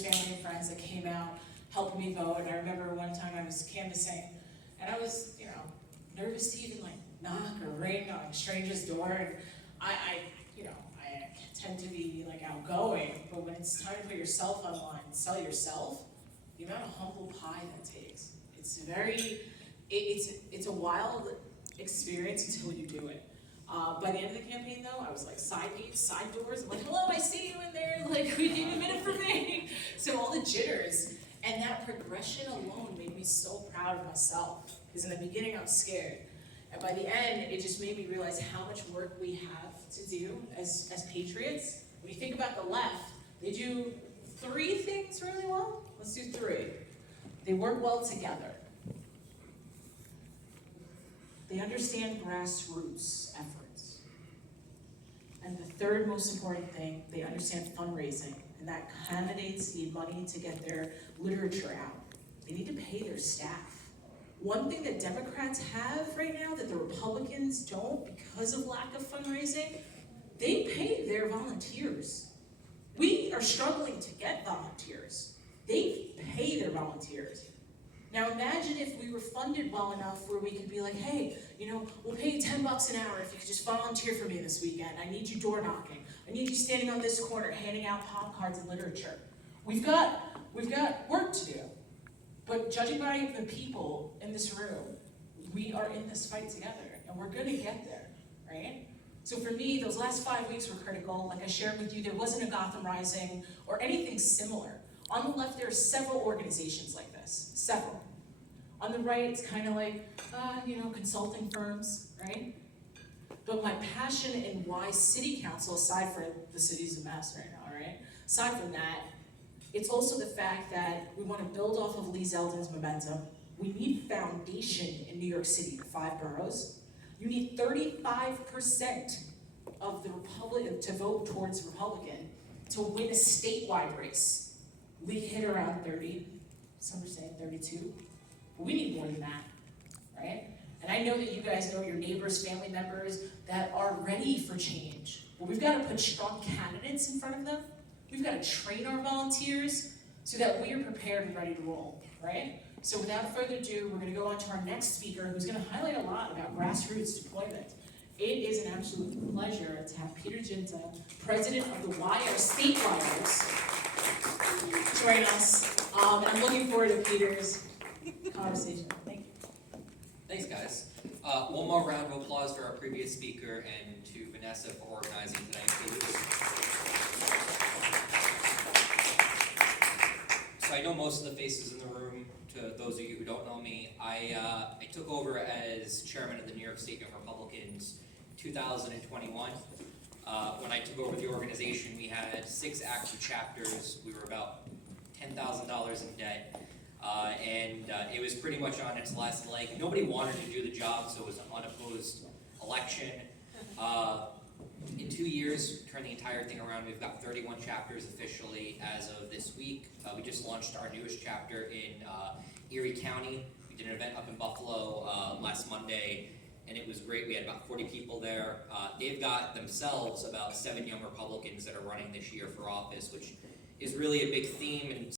family and friends that came out, helping me vote. And I remember one time I was canvassing, and I was, nervous to even knock or ring on a stranger's door. And I tend to be outgoing, but when it's time to put yourself online and sell yourself, the amount of humble pie that takes, it's a wild experience until you do it. By the end of the campaign though, I was side gates, side doors, I'm like, hello, I see you in there, we need a minute for me. So all the jitters, and that progression alone made me so proud of myself, because in the beginning I was scared. And by the end, it just made me realize how much work we have to do as patriots. When you think about the left, they do 3 things really well. Let's do 3. They work well together. They understand grassroots efforts. And the third most important thing, they understand fundraising, and that candidates need money to get their literature out. They need to pay their staff. One thing that Democrats have right now that the Republicans don't because of lack of fundraising, they pay their volunteers. We are struggling to get volunteers. They pay their volunteers. Now imagine if we were funded well enough where we could be like, hey, we'll pay you $10 an hour if you could just volunteer for me this weekend. I need you door knocking. I need you standing on this corner handing out pop cards and literature. We've got work to do. But judging by the people in this room, we are in this fight together, and we're gonna get there, right? So for me, those last 5 weeks were critical. Like I shared with you, there wasn't a Gotham Rising or anything similar. On the left, there are several organizations like this, several. On the right, it's kind of consulting firms, right? But my passion and why City Council, aside from the city's a mess right now, right? Aside from that, it's also the fact that we want to build off of Lee Zeldin's momentum. We need foundation in New York City, the 5 boroughs. You need 35% of the Republican to vote towards Republican to win a statewide race. Lee hit around 30, some are saying 32, but we need more than that, right? And I know that you guys know your neighbors, family members that are ready for change, but we've got to put strong candidates in front of them. We've got to train our volunteers so that we are prepared and ready to roll, right? So without further ado, we're going to go on to our next speaker, who's going to highlight a lot about grassroots deployment. It is an absolute pleasure to have Peter Ginta, president of the Wire State Wires, join us. I'm looking forward to Peter's conversation. Thank you. Thanks, guys. One more round of applause for our previous speaker and to Vanessa for organizing tonight's speakers. So I know most of the faces in the room. To those of you who don't know me, I took over as chairman of the New York State Young Republicans 2021. When I took over the organization, we had 6 active chapters. We were about $10,000 in debt. And it was pretty much on its last leg. Nobody wanted to do the job, so it was an unopposed election. In 2 years, we turned the entire thing around. We've got 31 chapters officially as of this week. We just launched our newest chapter in Erie County. We did an event up in Buffalo last Monday, and it was great. We had about 40 people there. They've got themselves about 7 young Republicans that are running this year for office, which is really a big theme and